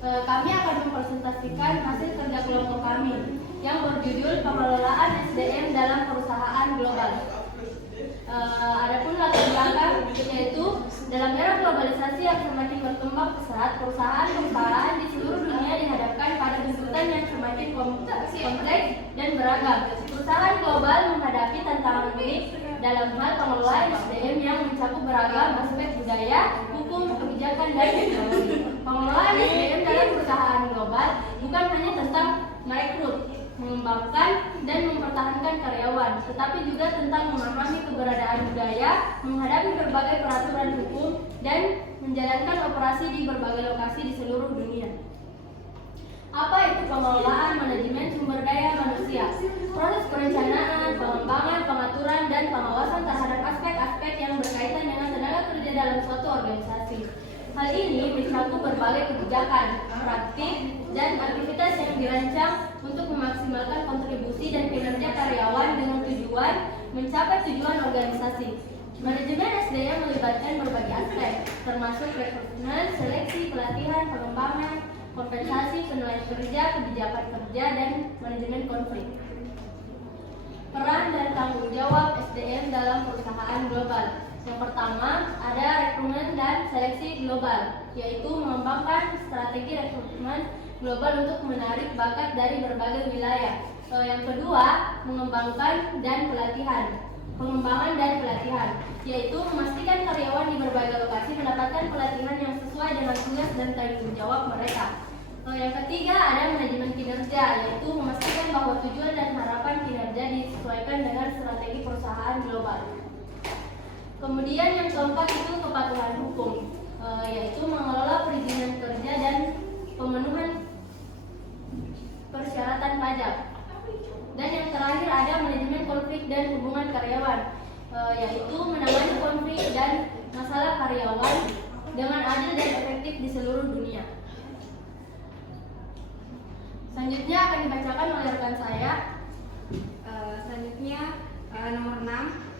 Kami akan mempresentasikan hasil kerja kelompok kami yang berjudul Pengelolaan SDM dalam Perusahaan Global. Adapun latar belakang yaitu dalam era globalisasi yang semakin berkembang pesat, perusahaan-perusahaan di seluruh dunia dihadapkan pada tuntutan yang semakin kompleks dan beragam. Perusahaan global menghadapi tantangan unik dalam hal pengelolaan SDM yang mencakup beragam aspek budaya, hukum, kebijakan, dan teknologi. Pengelolaan SDM dalam perusahaan global bukan hanya tentang merekrut, mengembangkan, dan mempertahankan karyawan, tetapi juga tentang memahami keberadaan budaya, menghadapi berbagai peraturan hukum, dan menjalankan operasi di berbagai lokasi di seluruh dunia. Apa itu pengelolaan manajemen sumber daya manusia? Proses perencanaan, pengembangan, pengaturan, dan pengawasan terhadap aspek-aspek yang berkaitan dengan tenaga kerja dalam suatu organisasi. Hal ini mencakup berbagai kebijakan, praktik, dan aktivitas yang dirancang untuk memaksimalkan kontribusi dan kinerja karyawan dengan tujuan mencapai tujuan organisasi. Manajemen SDM melibatkan berbagai aspek, termasuk rekrutmen, seleksi, pelatihan, pengembangan, kompensasi, penilaian kerja, kebijakan kerja, dan manajemen konflik. Peran dan tanggung jawab SDM dalam perusahaan global. Yang pertama, ada rekrutmen dan seleksi global, yaitu mengembangkan strategi rekrutmen global untuk menarik bakat dari berbagai wilayah. Yang kedua, mengembangkan dan pengembangan dan pelatihan, yaitu memastikan karyawan di berbagai lokasi mendapatkan pelatihan yang sesuai dengan tugas dan tanggung jawab mereka. Yang ketiga, ada manajemen kinerja, yaitu memastikan bahwa tujuan dan harapan kinerja disesuaikan dengan strategi perusahaan global. Kemudian yang keempat itu kepatuhan hukum, yaitu mengelola perizinan kerja dan pemenuhan persyaratan pajak. Dan yang terakhir ada manajemen konflik dan hubungan karyawan, yaitu menangani konflik dan masalah karyawan dengan adil dan efektif di seluruh dunia. Selanjutnya akan dibacakan oleh rekan saya. Selanjutnya nomor 6,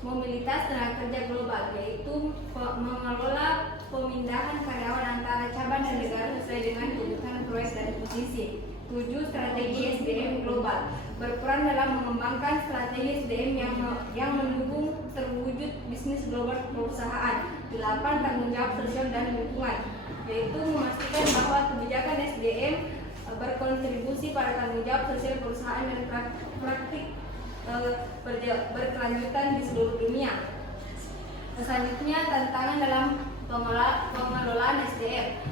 mobilitas tenaga kerja global, yaitu mengelola pemindahan karyawan antara cabang dan negara sesuai dengan kebutuhan proyek dan posisi. 7, strategi SDM global, berperan dalam mengembangkan strategi SDM yang mendukung terwujud bisnis global perusahaan. 8, tanggung jawab sosial dan lingkungan, yaitu memastikan bahwa kebijakan SDM berkontribusi pada tanggung jawab sosial perusahaan dan praktik berkelanjutan di seluruh dunia. Selanjutnya, tantangan dalam pengelolaan SDM.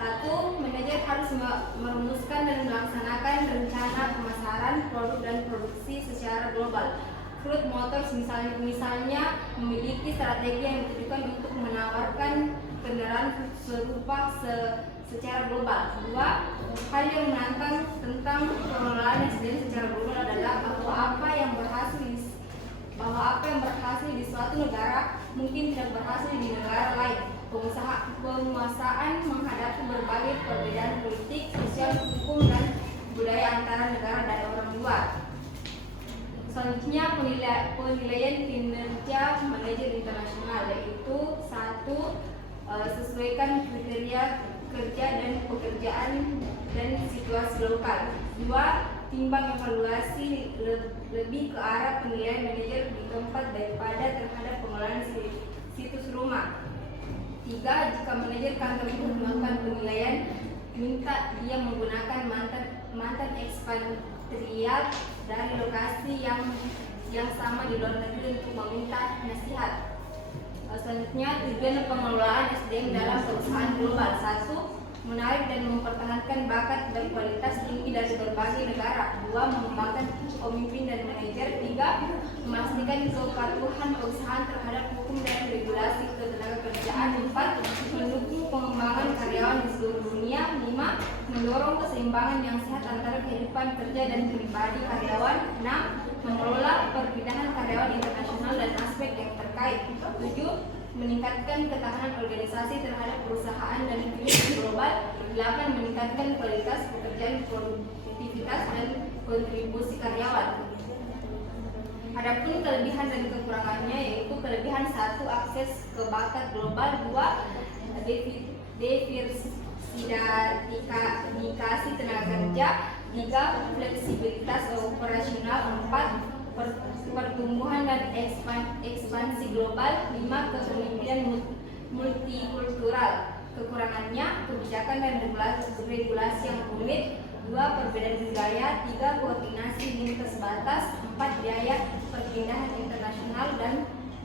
1. Manajer harus merumuskan dan melaksanakan rencana pemasaran produk dan produksi secara global. Crude Motors misalnya memiliki strategi yang ditujukan untuk menawarkan kendaraan serupa secara global. 2. Hal yang menantang tentang pengelolaan SDM secara global adalah bahwa apa yang berhasil di suatu negara mungkin tidak berhasil di negara lain. Penguasaan menghadapi berbagai perbedaan politik, sosial, hukum, dan budaya antara negara dan orang luar. Selanjutnya, penilaian kinerja manajer internasional, yaitu 1. Sesuaikan kriteria kerja dan pekerjaan dan situasi lokal. 2. Timbang evaluasi lebih ke arah penilaian manajer di tempat daripada terhadap pengelolaan situs rumah. 3. Jika manajer kantor itu melakukan penilaian, minta dia menggunakan mantan ekspatriat dari lokasi yang sama di luar negeri untuk meminta nasihat. Selanjutnya, tujuan pengelolaan SDM dalam perusahaan global. 1. Menarik dan mempertahankan bakat dan kualitas tinggi dari berbagai negara. 2. Mengembangkan pemimpin dan manajer. 3. Memastikan kepatuhan perusahaan terhadap hukum dan regulasi ketenagakerjaan. 4. Mendukung pengembangan karyawan di seluruh dunia. 5. Mendorong keseimbangan yang sehat antara kehidupan kerja dan pribadi karyawan. 6. Mengelola perpindahan karyawan internasional dan aspek yang terkait. 7. Meningkatkan ketahanan organisasi terhadap perusahaan dan bisnis global. 8. Meningkatkan kualitas pekerjaan, produktivitas, dan kontribusi karyawan. Adapun kelebihan dan kekurangannya, yaitu kelebihan 1. Akses ke bakat global. 2. Diversifikasi dikasih tenaga kerja, 3. Fleksibilitas operasional, 4. Pertumbuhan dan ekspansi global, 5. Kepemimpinan multikultural. Kekurangannya, kebijakan dan regulasi yang rumit, 2. Perbedaan budaya, 3. Koordinasi lintas batas, 4. Biaya perpindahan internasional, dan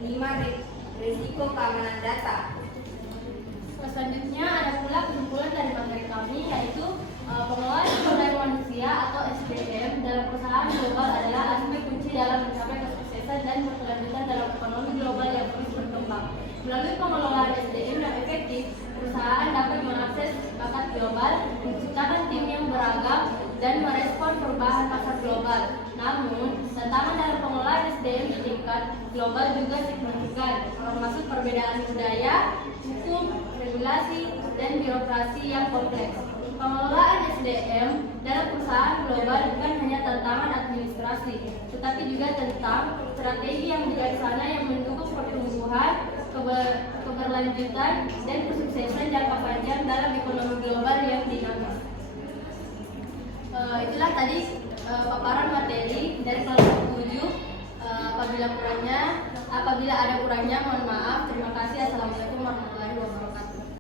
5. Risiko keamanan data. Selanjutnya ada pula kesimpulan dari materi kami, yaitu pengelolaan sumber daya manusia atau SDM dalam perusahaan global adalah aspek kunci dalam mencapai kesuksesan dan berkelanjutan dalam ekonomi global yang terus berkembang. Melalui pengelolaan SDM yang efektif, perusahaan dapat mengakses bakat global, menciptakan tim yang beragam, dan merespon perubahan pasar global. Namun, tantangan dalam pengelolaan SDM di tingkat global juga signifikan, termasuk perbedaan budaya, hukum, regulasi, dan birokrasi yang kompleks. Pengelolaan SDM dalam perusahaan global bukan hanya tantangan administrasi, tetapi juga tentang strategi yang bijaksana yang mendukung pertumbuhan, keberlanjutan, dan kesuksesan jangka panjang dalam ekonomi global yang dinamis. Itulah tadi paparan materi dari kelompok 7. Apabila ada kurangnya, mohon maaf. Terima kasih. Assalamualaikum.